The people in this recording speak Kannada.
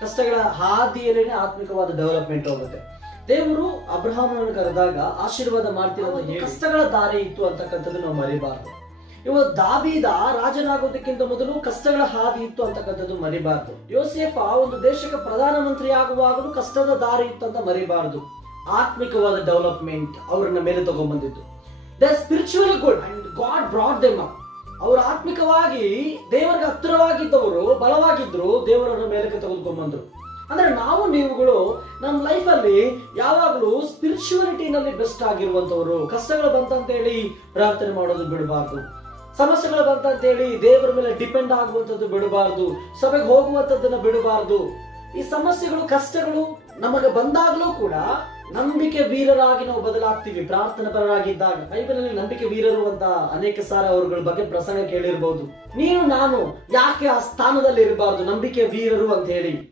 ಕಷ್ಟಗಳ ಹಾದಿಯಲ್ಲೇನೆ ಆತ್ಮಿಕವಾದ ಡೆವಲಪ್ಮೆಂಟ್ ಹೋಗುತ್ತೆ. ದೇವರು ಅಬ್ರಹಾಮನನ್ನು ಕರೆದಾಗ ಆಶೀರ್ವಾದ ಮಾಡ್ತಿರೋದು ಕಷ್ಟಗಳ ದಾರಿ ಇತ್ತು ಅಂತಕ್ಕಂಥದ್ದು ನಾವು ಮರಿಬಾರ್ದು. ಇವಾಗ ದಾವೀದ ರಾಜನಾಗೋದಕ್ಕಿಂತ ಮೊದಲು ಕಷ್ಟಗಳ ಹಾದಿ ಇತ್ತು ಅಂತಕ್ಕಂಥದ್ದು ಮರಿಬಾರ್ದು. ಯೋಸೇಫ ಒಂದು ದೇಶಕ್ಕೆ ಪ್ರಧಾನಮಂತ್ರಿ ಆಗುವಾಗಲೂ ಕಷ್ಟದ ದಾರಿ ಇತ್ತು ಅಂತ ಮರಿಬಾರ್ದು. ಆತ್ಮಿಕವಾದ ಡೆವಲಪ್ಮೆಂಟ್ ಅವರನ್ನ ಮೇಲೆ ತಗೊಂಡ್ಬಂದಿದ್ದು. They are spiritually good and God brought them up. ಅವರು ಆತ್ಮಿಕವಾಗಿ ದೇವರಿಗೆ ಹತ್ತಿರವಾಗಿದ್ದವರು, ಬಲವಾಗಿದ್ರು, ದೇವರನ್ನ ಮೇಲಕ್ಕೆ ತೆಗೆದುಕೊಂಡ್ಬಂದ್ರು. ಅಂದ್ರೆ ನಾವು ನೀವುಗಳು ನಮ್ಮ ಲೈಫ್ ಅಲ್ಲಿ ಯಾವಾಗಲೂ ಸ್ಪಿರಿಚುವಲಿಟಿನಲ್ಲಿ ಬೆಸ್ಟ್ ಆಗಿರುವಂತವರು. ಕಷ್ಟಗಳು ಬಂತಂತೇಳಿ ಪ್ರಾರ್ಥನೆ ಮಾಡೋದು ಬಿಡಬಾರ್ದು. ಸಮಸ್ಯೆಗಳು ಬಂತಂತೇಳಿ ದೇವರ ಮೇಲೆ ಡಿಪೆಂಡ್ ಆಗುವಂತದ್ದು ಬಿಡಬಾರ್ದು. ಸಭೆಗೆ ಹೋಗುವಂತದ್ದನ್ನ ಬಿಡಬಾರ್ದು. ಈ ಸಮಸ್ಯೆಗಳು, ಕಷ್ಟಗಳು ನಮಗೆ ಬಂದಾಗ್ಲೂ ಕೂಡ ನಂಬಿಕೆ ವೀರರಾಗಿ ನಾವು ಬದಲಾಗ್ತೀವಿ. ಪ್ರಾರ್ಥನಾ ಪರರಾಗಿದ್ದಾಗ ಬೈಬಲಲ್ಲಿ ನಂಬಿಕೆ ವೀರರು ಅಂತ ಅನೇಕ ಸಾರ ಅವರುಗಳ ಬಗ್ಗೆ ಪ್ರಸಂಗ ಕೇಳಿರ್ಬಹುದು. ನೀನು ನಾನು ಯಾಕೆ ಆ ಸ್ಥಾನದಲ್ಲಿ ಇರಬಾರ್ದು, ನಂಬಿಕೆ ವೀರರು ಅಂತ ಹೇಳಿ.